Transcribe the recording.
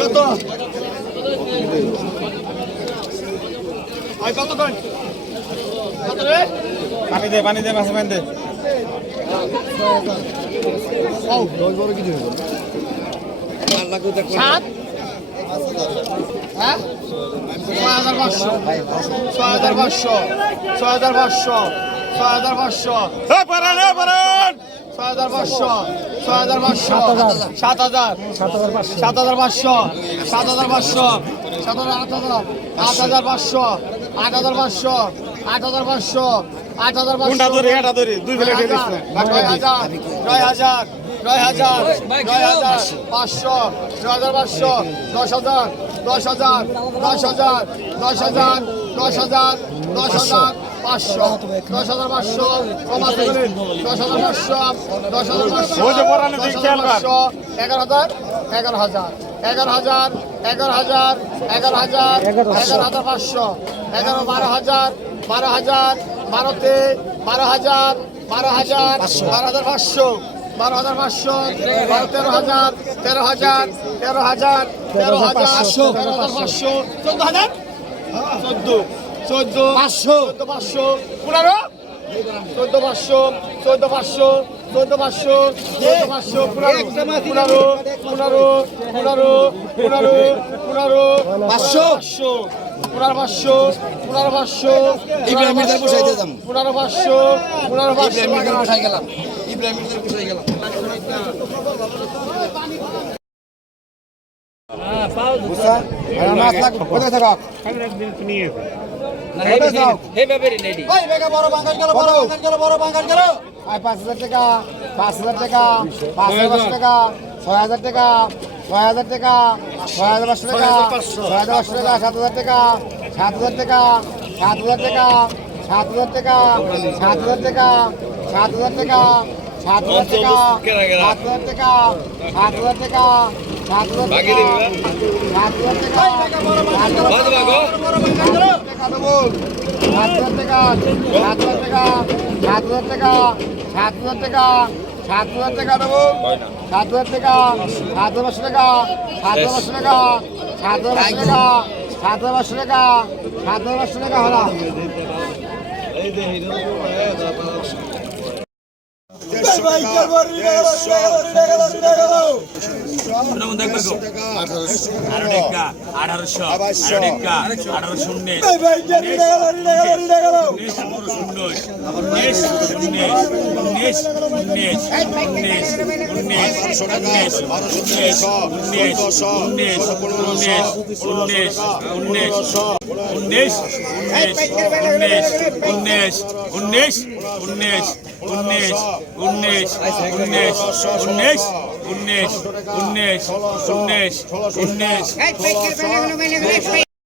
কত? পানি দে পানি দে মাছ পানি দে। সাত? হ্যাঁ? ছয় হাজার পাঁচশো। ছয় হাজার পাঁচশো। ছয় হাজার পাঁচশো। ছয় হাজার পাঁচশো। ছয় হাজার পাঁচশো ছয় হাজার পাঁচশো সাত হাজার সাত হাজার পাঁচশো সাত হাজার পাঁচশো সাত হাজার আট হাজার আট হাজার পাঁচশো আট হাজার পাঁচশো আট হাজার পাঁচশো আট হাজার পাঁচশো। দুই ফেলে নয় হাজার নয় হাজার নয় হাজার নয় হাজার পাঁচশো নয় হাজার পাঁচশো দশ হাজার দশ হাজার দশ হাজার দশ হাজার দশ হাজার দশ হাজার। পাঁচশো দশ হাজার পাঁচশো দশ হাজার পাঁচশো দশ হাজার পাঁচশো দশ হাজার। পাঁচশো এগারো হাজার এগারো হাজার এগারো হাজার এগারো হাজার এগারো হাজার এগারো হাজার পাঁচশো এগারো বারো হাজার বারো হাজার বারোতে বারো হাজার বারো হাজার বারো হাজার পাঁচশো বারো হাজার পাঁচশো বারো তেরো হাজার তেরো হাজার তেরো হাজার তেরো হাজার তেরো হাজার পাঁচশো চোদ্দ হাজার চোদ্দ। চোদ্দ পাঁচশো। পাঁচশো। পনেরো? চোদ্দ পাঁচশো চোদ্দ পাঁচশো চোদ্দ পাঁচশো চোদ্দ পাঁচশো পনেরো পনেরো পনেরো পনেরো পনেরো পনেরো পাঁচশো। পাঁচশো পনেরো পাঁচশো পনেরো পাঁচশো। পনেরো পাঁচশো পনেরো পাঁচশো ইব্রাহিমের বসাই গেলাম। ইব্রাহিমের বসাই গেলাম। মাছ লাগবে। কোথায় থাকা? বড় বাঙ্গাল গেল বড় বাঙ্গাল গেল বড় বাঙ্গাল গেল পাঁচ হাজার টাকা পাঁচ হাজার টাকা পাঁচ হাজার টাকা ছয় হাজার টাকা ছয় হাজার টাকা ছয় হাজার পাঁচশো টাকা ছয় হাজার পাঁচশো টাকা সাত হাজার টাকা সাত হাজার টাকা সাত হাজার টাকা সাত হাজার টাকা সাত হাজার টাকা সাত হাজার টাকা সাত হাজার টাকা সাত হাজার টাকা সাত হাজার টাকা সাত হাজার টাকা সাত হাজার টাকা টাকা টাকা টাকা টাকা আঠারোশো আঠারো শূন্য উনিশ উনিশ উনিশ উনিশ উনিশ উনিশ উনিশ উনিশ উনিশ উনিশ উনিশ উনিশ উনিশ উনিশ উনিশ উনিশ